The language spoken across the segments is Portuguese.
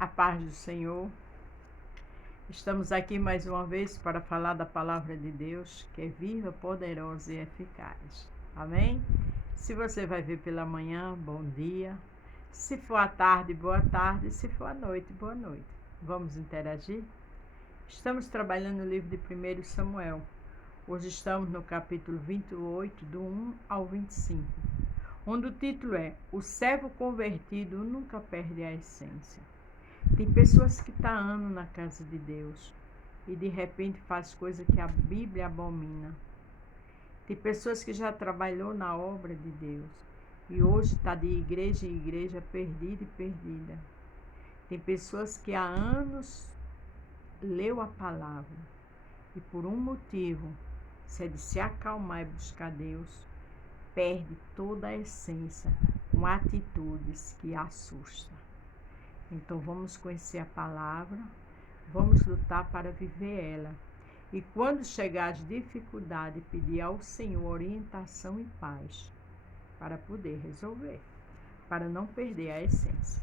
A paz do Senhor. Estamos aqui mais uma vez para falar da palavra de Deus, que é viva, poderosa e eficaz. Amém? Se você vai ver pela manhã, bom dia. Se for à tarde, boa tarde. Se for à noite, boa noite. Vamos interagir? Estamos trabalhando no livro de 1 Samuel. Hoje estamos no capítulo 28, do 1 ao 25, onde o título é O servo convertido nunca perde a essência. Tem pessoas que estão há anos na casa de Deus e de repente faz coisa que a Bíblia abomina. Tem pessoas que já trabalhou na obra de Deus e hoje está de igreja em igreja perdida e perdida. Tem pessoas que há anos leu a palavra e por um motivo, se é de se acalmar e buscar Deus, perde toda a essência com atitudes que assustam. Então vamos conhecer a palavra, vamos lutar para viver ela. E quando chegar as dificuldades, pedir ao Senhor orientação e paz para poder resolver, para não perder a essência.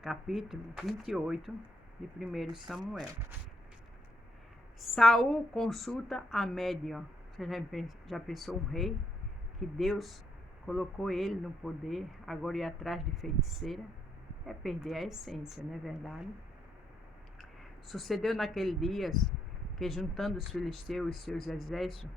Capítulo 28 de 1 Samuel. Saul consulta a médium. Você já pensou um rei que Deus colocou ele no poder, agora ir atrás de feiticeira? É perder a essência, não é verdade? Sucedeu naqueles dias que, juntando os filisteus e seus exércitos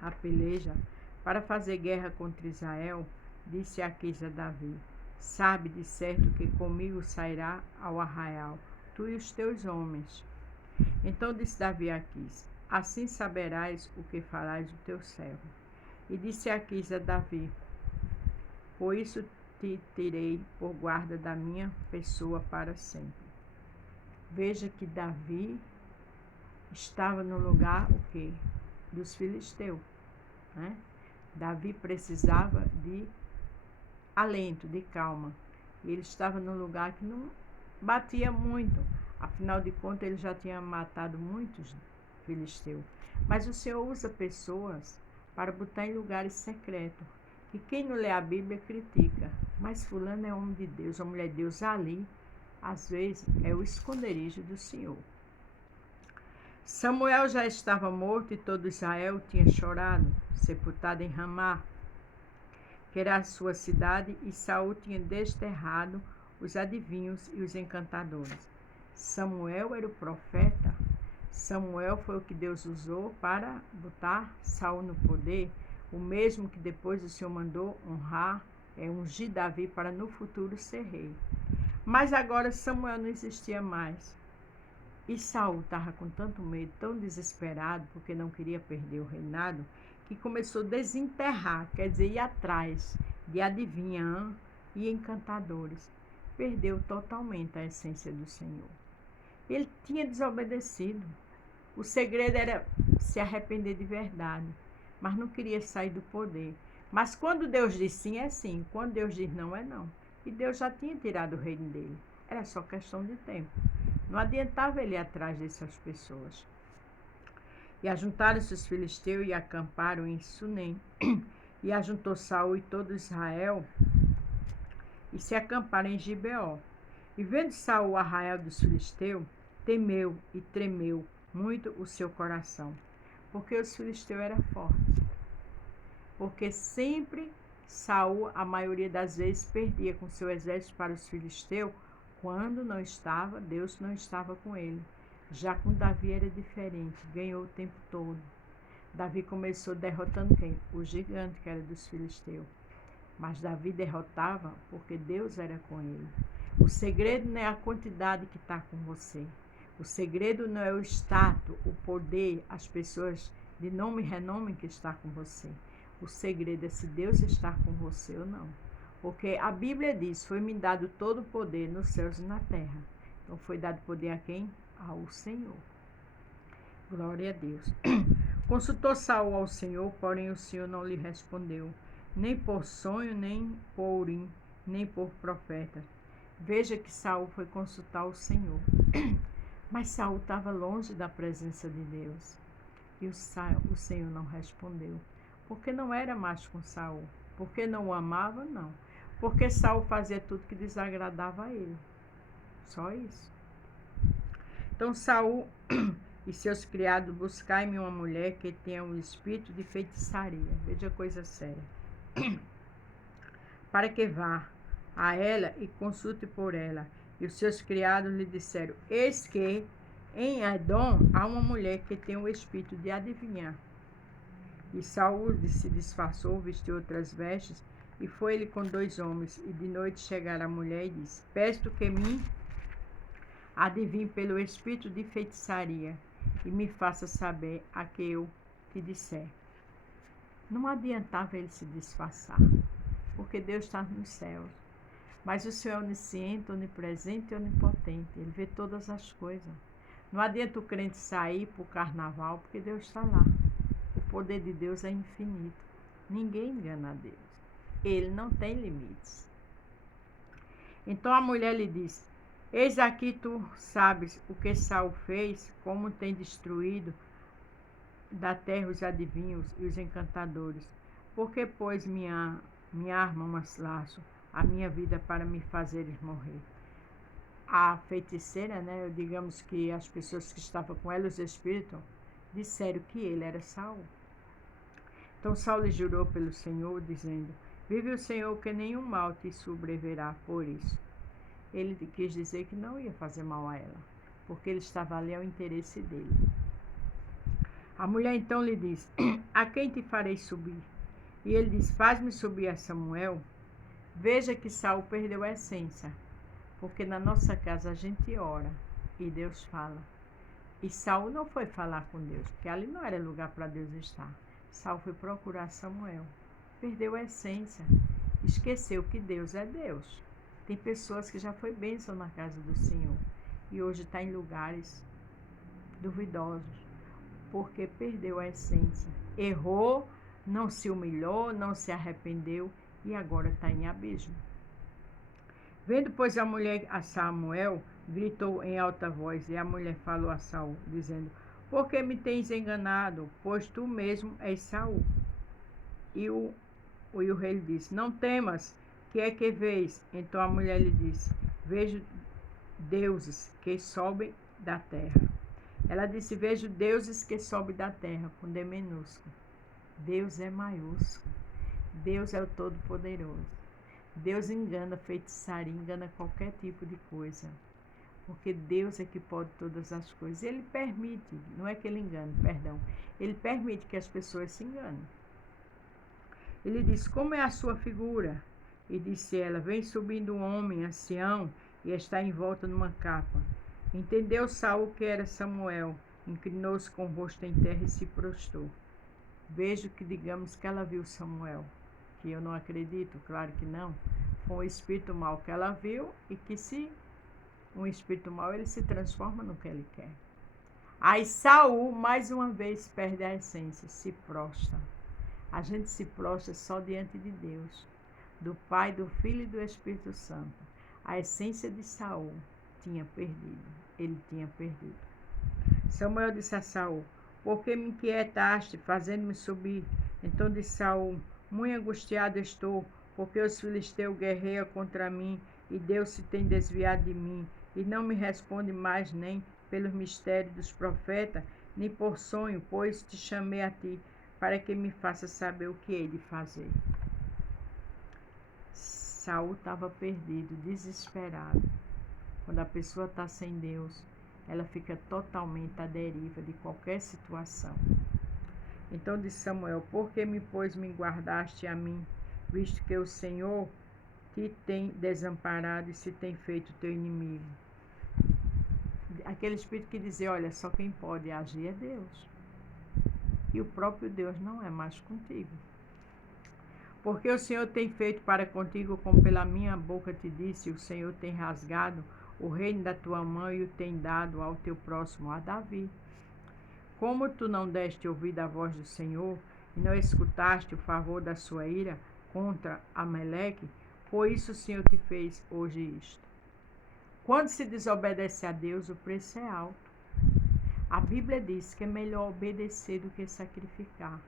a peleja para fazer guerra contra Israel, disse Aquis a Davi: sabe de certo que comigo sairá ao arraial, tu e os teus homens. Então disse Davi a Aquis: assim saberás o que farás o teu servo. E disse Aquis a Davi: por isso te tirei por guarda da minha pessoa para sempre. Veja que Davi estava no lugar o quê? Dos filisteus, né? Davi precisava de alento, de calma. E ele estava num lugar que não batia muito. Afinal de contas, ele já tinha matado muitos filisteus. Mas o Senhor usa pessoas para botar em lugares secretos. E quem não lê a Bíblia critica. Mas fulano é homem de Deus, a mulher de Deus ali, às vezes é o esconderijo do Senhor. Samuel já estava morto e todo Israel tinha chorado, sepultado em Ramá, que era a sua cidade, e Saul tinha desterrado os adivinhos e os encantadores. Samuel era o profeta. Samuel foi o que Deus usou para botar Saul no poder, o mesmo que depois o Senhor mandou honrar, ungir Davi para no futuro ser rei. Mas agora Samuel não existia mais. E Saul estava com tanto medo, tão desesperado, porque não queria perder o reinado, que começou a desenterrar, quer dizer, ir atrás de adivinhã e encantadores. Perdeu totalmente a essência do Senhor. Ele tinha desobedecido. O segredo era se arrepender de verdade, mas não queria sair do poder. Mas quando Deus diz sim, é sim. Quando Deus diz não, é não. E Deus já tinha tirado o reino dele. Era só questão de tempo. Não adiantava ele ir atrás dessas pessoas. E ajuntaram-se os filisteus e acamparam em Sunem. E ajuntou Saul e todo Israel e se acamparam em Gibeó. E vendo Saul o arraial dos filisteus, temeu e tremeu muito o seu coração, porque os filisteus eram fortes. Porque sempre Saul, a maioria das vezes, perdia com seu exército para os filisteus, quando não estava, Deus não estava com ele. Já com Davi era diferente, ganhou o tempo todo. Davi começou derrotando quem? O gigante que era dos filisteus. Mas Davi derrotava porque Deus era com ele. O segredo não é a quantidade que está com você. O segredo não é o status, o poder, as pessoas de nome e renome que está com você. O segredo é se Deus está com você ou não. Porque a Bíblia diz, foi-me dado todo o poder nos céus e na terra. Então foi dado poder a quem? Ao Senhor. Glória a Deus. Consultou Saul ao Senhor, porém o Senhor não lhe respondeu, nem por sonho, nem por urim, nem por profeta. Veja que Saul foi consultar o Senhor. Mas Saul estava longe da presença de Deus. E o Senhor não respondeu. Porque não era mais com Saul. Porque não o amava? Não. porque Saul fazia tudo que desagradava a ele. Só isso. Então Saul e seus criados, buscai-me uma mulher que tenha um espírito de feitiçaria. Veja coisa séria. Para que vá a ela e consulte por ela. E os seus criados lhe disseram: eis que em Edom há uma mulher que tem o espírito de adivinhar. E Saul se disfarçou, vestiu outras vestes, e foi ele com 2 homens. E de noite chegaram a mulher e disse: peço que me adivinhe pelo espírito de feitiçaria, e me faça saber a que eu te disser. Não adiantava ele se disfarçar, porque Deus está nos céus. Mas o Senhor é onisciente, onipresente e onipotente. Ele vê todas as coisas. Não adianta o crente sair para o carnaval, porque Deus está lá. O poder de Deus é infinito. Ninguém engana a Deus. Ele não tem limites. Então a mulher lhe disse: eis aqui tu sabes o que Saul fez, como tem destruído da terra os adivinhos e os encantadores. Porque, pois, minha arma umas laço a minha vida para me fazeres morrer. A feiticeira, né, digamos que as pessoas que estavam com ela, os espíritos, disseram que ele era Saul. Então Saul lhe jurou pelo Senhor, dizendo: vive o Senhor que nenhum mal te sobreverá por isso. Ele quis dizer que não ia fazer mal a ela, porque ele estava ali ao interesse dele. A mulher então lhe disse: a quem te farei subir? E ele disse: faz-me subir a Samuel. Veja que Saul perdeu a essência, porque na nossa casa a gente ora e Deus fala. E Saul não foi falar com Deus, porque ali não era lugar para Deus estar. Saul foi procurar Samuel. Perdeu a essência, esqueceu que Deus é Deus. Tem pessoas que já foi bênção na casa do Senhor e hoje está em lugares duvidosos, porque perdeu a essência. Errou, não se humilhou, não se arrependeu e agora está em abismo. Vendo, pois, a mulher a Samuel, gritou em alta voz, e a mulher falou a Saul, dizendo: por que me tens enganado? Pois tu mesmo és Saul. E o rei lhe disse: não temas, que é que vês? Então a mulher lhe disse: vejo deuses que sobem da terra. Ela disse: vejo deuses que sobem da terra, com D minúsculo. Deus é maiúsculo. Deus é o Todo-Poderoso. Deus engana feitiçaria, engana qualquer tipo de coisa. Porque Deus é que pode todas as coisas. Ele permite, não é que ele engane, perdão. Ele permite que as pessoas se enganem. Ele disse: como é a sua figura? E disse ela: vem subindo um homem, ancião, e está envolto numa capa. Entendeu Saul que era Samuel, inclinou-se com o rosto em terra e se prostrou. Vejo que digamos que ela viu Samuel, que eu não acredito, claro que não. Foi um espírito mau que ela viu e que se um espírito mau, ele se transforma no que ele quer. Aí Saul, mais uma vez, perde a essência, se prostra. A gente se prostra só diante de Deus, do Pai, do Filho e do Espírito Santo. A essência de Saul tinha perdido, ele tinha perdido. Samuel disse a Saul: por que me inquietaste, fazendo-me subir? Então disse Saul: muito angustiado estou, porque os filisteus guerreiam contra mim, e Deus se tem desviado de mim, e não me responde mais nem pelos mistérios dos profetas, nem por sonho, pois te chamei a ti, para que me faça saber o que hei de fazer. Saul estava perdido, desesperado. Quando a pessoa está sem Deus, ela fica totalmente à deriva de qualquer situação. Então disse Samuel: por que me guardaste a mim, visto que o Senhor te tem desamparado e se tem feito teu inimigo? Aquele espírito que dizia: olha, só quem pode agir é Deus. E o próprio Deus não é mais contigo. Porque o Senhor tem feito para contigo como pela minha boca te disse, o Senhor tem rasgado o reino da tua mão e o tem dado ao teu próximo, a Davi. Como tu não deste ouvido à voz do Senhor, e não escutaste o favor da sua ira contra Amaleque, por isso o Senhor te fez hoje isto. Quando se desobedece a Deus, o preço é alto. A Bíblia diz que é melhor obedecer do que sacrificar.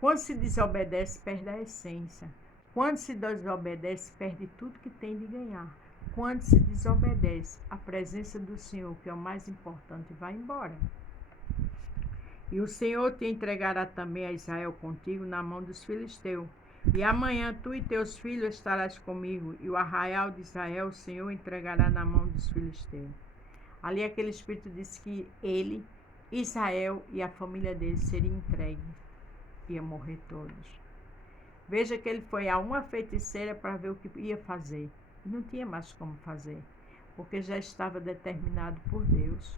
Quando se desobedece, perde a essência. Quando se desobedece, perde tudo que tem de ganhar. Quando se desobedece, a presença do Senhor, que é o mais importante, vai embora. E o Senhor te entregará também a Israel contigo na mão dos filisteus. E amanhã tu e teus filhos estarás comigo, e o arraial de Israel o Senhor entregará na mão dos filisteus. Ali aquele espírito disse que ele, Israel e a família dele seriam entregues. Ia morrer todos. Veja que ele foi a uma feiticeira para ver o que ia fazer. E não tinha mais como fazer, porque já estava determinado por Deus.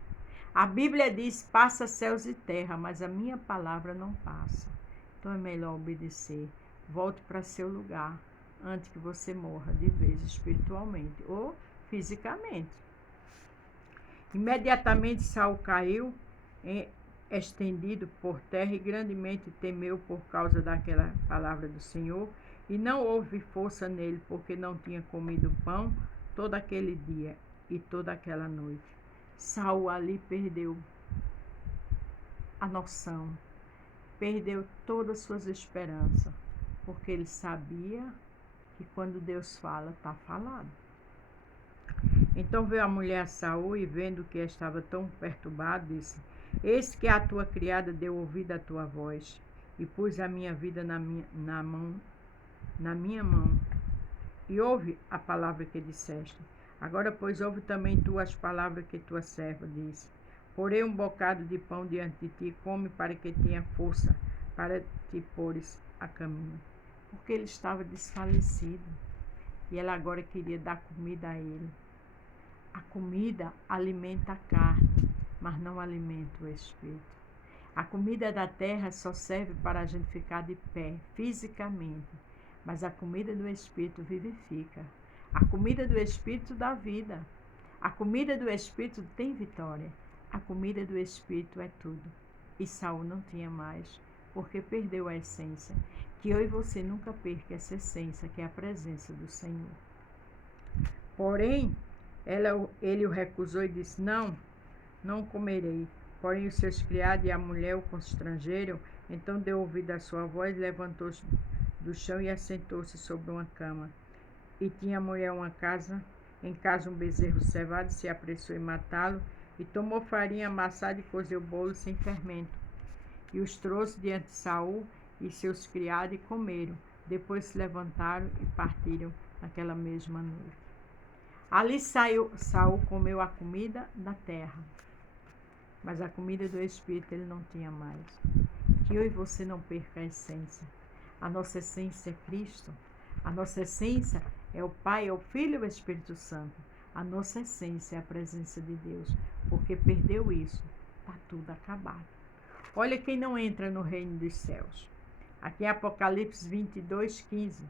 A Bíblia diz: passa céus e terra, mas a minha palavra não passa. Então é melhor obedecer. Volte para seu lugar antes que você morra de vez espiritualmente ou fisicamente. Imediatamente Saul caiu, estendido por terra, e grandemente temeu por causa daquela palavra do Senhor, e não houve força nele, porque não tinha comido pão todo aquele dia e toda aquela noite. Saul ali perdeu a noção, perdeu todas as suas esperanças, porque ele sabia que quando Deus fala, está falado. Então veio a mulher a Saul, e vendo que estava tão perturbado, disse: eis que a tua criada deu ouvido à tua voz, e pus a minha vida na minha mão, e ouve a palavra que disseste. Agora, pois, ouve também tu as palavras que tua serva disse. Porei um bocado de pão diante de ti, come para que tenha força, para te pôres a caminho. Porque ele estava desfalecido, e ela agora queria dar comida a ele. A comida alimenta a carne, mas não alimenta o espírito. A comida da terra só serve para a gente ficar de pé, fisicamente, mas a comida do espírito vivifica. A comida do espírito dá vida. A comida do espírito tem vitória. A comida do espírito é tudo. E Saul não tinha mais, porque perdeu a essência. Que eu e você nunca perca essa essência, que é a presença do Senhor. Porém, ele o recusou e disse: não comerei. Porém, os seus criados e a mulher o constrangeram. Então deu ouvido à sua voz, levantou-se do chão e assentou-se sobre uma cama. E tinha a mulher em casa um bezerro cevado, se apressou em matá-lo, e tomou farinha amassada e cozeu bolo sem fermento. E os trouxe diante de Saul e seus criados e comeram. Depois se levantaram e partiram naquela mesma noite. Ali Saul comeu a comida da terra, mas a comida do Espírito ele não tinha mais. Que eu e você não perca a essência. A nossa essência é Cristo. A nossa essência é o Pai, é o Filho e o Espírito Santo. A nossa essência é a presença de Deus. Porque perdeu isso, está tudo acabado. Olha quem não entra no reino dos céus. Aqui em Apocalipse 22, 15.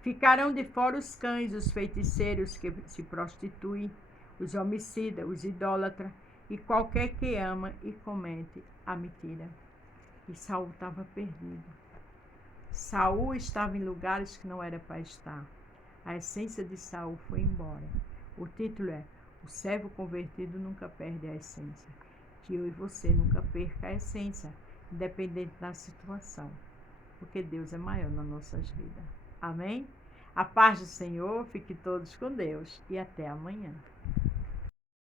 Ficarão de fora os cães, os feiticeiros que se prostituem, os homicidas, os idólatras e qualquer que ama e comete a mentira. E Saul estava perdido. Saul estava em lugares que não era para estar. A essência de Saul foi embora. O título é: o servo convertido nunca perde a essência. Que eu e você nunca perca a essência, independente da situação. Porque Deus é maior nas nossas vidas. Amém? A paz do Senhor, fique todos com Deus e até amanhã.